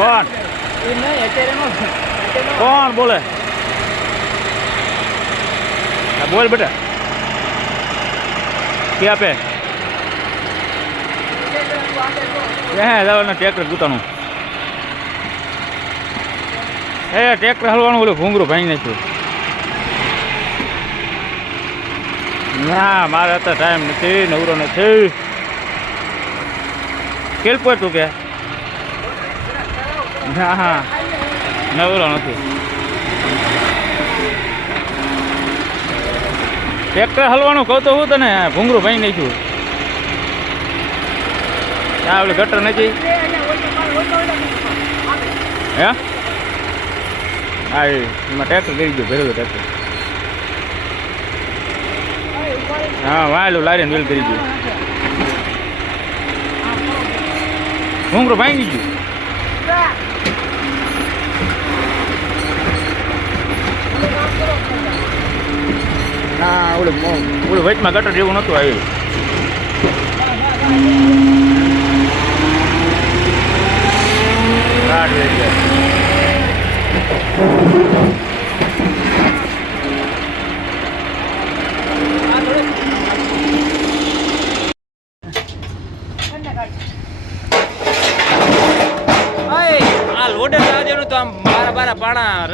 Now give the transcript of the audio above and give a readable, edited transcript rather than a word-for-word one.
कौन कौन बोले बोल बेटा क्या पे ट्रेक्टर गुतानु ट्रेक्टर हलवा बोलो घूंगरू भाई नाख्यु ना मारे तो टाइम नहीं नवरो नहीं केल पड़ू के हाँ हाँ नवरो नहीं ट्रेक्टर हलवा कहतो हूँ तने घूंगरू भाई नाख्यु क्या बोले गटर नहीं हाँ ट्रेक्टर गिरी गयो भेलो ट्रेक्टर हाँ वालू लारी व्हील करी गयो घूंगरू भांगी गयो ना ओલું વચમાં ગટર જેવું નહોતું આવ્યું કાઢ દે છે આ લોડર આવજે તો આમ બારા બારા પાણા